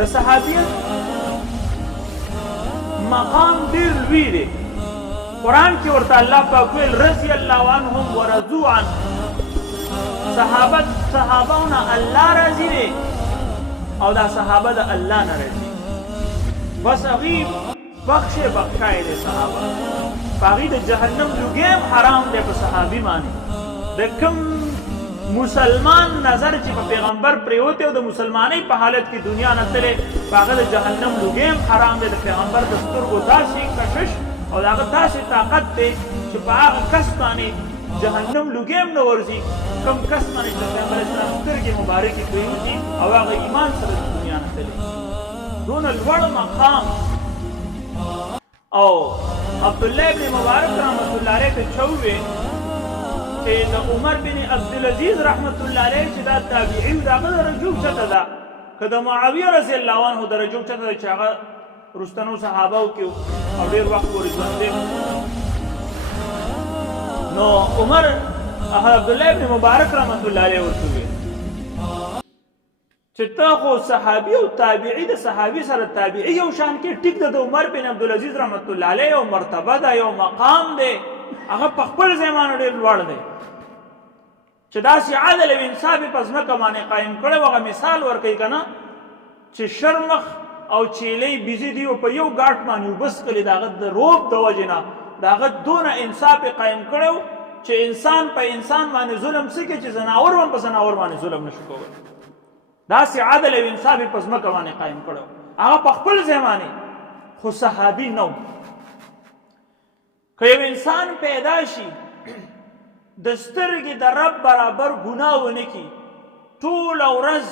د صحابیت مقام ډیر لوی دی. قرآن کې ورته الله پاک ویل رضی الله عنهم ورضوا عنه. صحابهونه الله راضي دي او دا صحابه د الله نه راضي. بس هغوی بخشې بخښای دی صحابه. په هغوی د جهنم لوګی هم حرام دی په صحابي باندې. د کوم مسلمان نظر چې په پیغمبر پریوتی او د مسلمانۍ په حالت کې دنیا نه تللی په هغه د جهنم لوګی هم حرام دی. د پیغمبر د سترګو داسې کشش او د هغه داسې طاقت دی چې په هغه کس باندې جهنم لوګی هم نه ورځي کوم کس باندې چې د پیغمبر اسلام سترګې مبارکې پریوتي او هغه ایمان سره د دنیا نه تللی. دونه لوړ مقام. او عبدالله ابن مبارک رحمت الله علیه ته چا وویل چې د عمر بن عبدالعزیز رحمت الله علیه چې دا تابعي و د هغه درجه اوچته ده که د معاویه رضی الله عنه درجه اوچته ده چې هغه رستنو صحابهو کې او ډېر وخت پورې ژوندی. نو عمر عبدالله ابن مبارک رحمت الله علیه ورته وویل چې ته خو صحابي او تابعي د صحابي سره تابعي یو شان کې ټیک ده. د عمر بن عبدالعزیز رحمت الله علیه یو مرتبه ده یو مقام دی هغه په خپل ځای باندې ډېر لوړ دی چې داسې عدل او انصاف یې په ځمکه باندې قایم کړی و. هغه مثال ورکوي که نه چې شرمخ او چیلۍ بیزي دي په یو ګاټ باندې اوبه څښلې د هغه د روب د وجې نه د هغه دونه انصاف یې قایم کړی و چې انسان په انسان باندې ظلم څه کوي چې ځناور هم په ځناور باندې ظلم نشو کولی. داسې عدل او انصاف یې په ځمکه باندې قایم کړی و. هغه په خپل ځای باندې خو صحابي نه و. که یو انسان پیدا شي د سترګې د رب برابر ګناه ونه کړي ټوله ورځ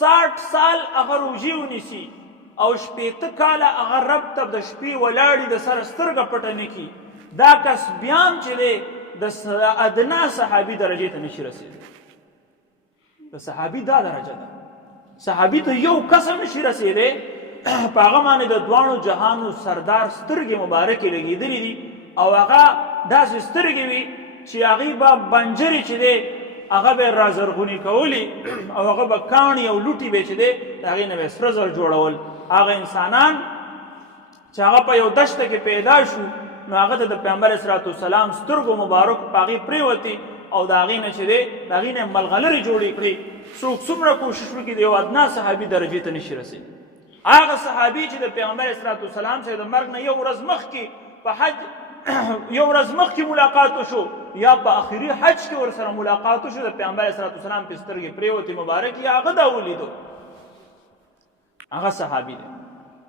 60 سال هغه روژې ونیسي او 80 کاله هغه رب ته د شپې ولاړي د سره سترګه پټه نه کړي دا کس بیا هم چې دی د ادنا صحابي درجې ته نشي رسېدی. د صحابي دا درجه ده. صحابي ته یو کس هم نشي رسېدی په هغه باندې د دواړو جهانو سردار سترګې مبارکې لګېدلې دي او هغه داسې سترګې وي چې هغې به بنجرې چې دی هغه به یې رازرغونې کولي او هغه به کاڼي او لوټي به چې دی د هغې نه به یې سره زر جوړول. هغه انسانان چې هغه په یو دشته کې پیدا شو نو هغه ته د پیغمبر صلوات والسلام سترګو مبارک په هغې پرېوتې او د هغې نه چې دی د هغې نه یې ملغلرې جوړې کړې. څوک څومره کوشش وکړي د یو ادنا صحابي درجې ته نشي رسېدی. هغه صحابي چې د پیغمبر صلوات والسلام سره د مرګ نه یو ورځ مخکې په حج یو ورځ مخکې ملاقات وشو یا په آخري حج کې ورسره ملاقات وشو د پیغمبر صلوات والسلام پې سترګې پرېوتې مبارکې هغه دا ولیدو هغه صحابي دی.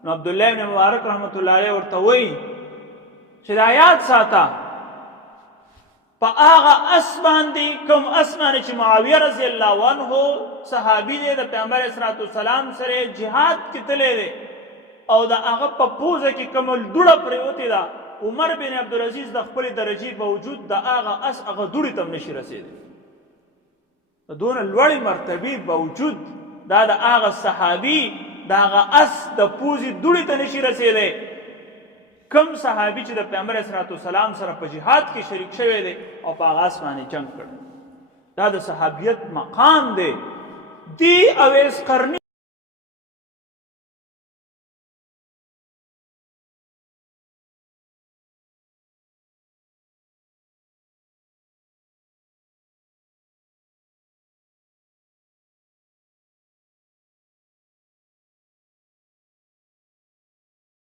نو عبدالله بن مبارک رحمت الله علیه ورته وایي چې دا یاد ساته په هغه اس باندې کوم اس باندې چې معاویه رضی الله عنه صحابي دی د پیغمبر صلوات والسلام سره جهاد کې تللی دی او د هغه په پوزه کې کومه دوړه پرېوتې ده عمر بن عبدالعزیز د خپلې درجې باوجود د هغه اس هغه دوړې ته هم نشي رسېدی. د دونه لوړې مرتبې باوجود دا د هغه صحابي د هغه اس د پوزې دوړې ته نشي رسېدی کم صحابي چې د پیغمبر صلوات والسلام سره په جهاد کې شریک شوی دی او په هغه اس باندې جنګ کړی. دا د صحابیت مقام دی. دی اویس قرنی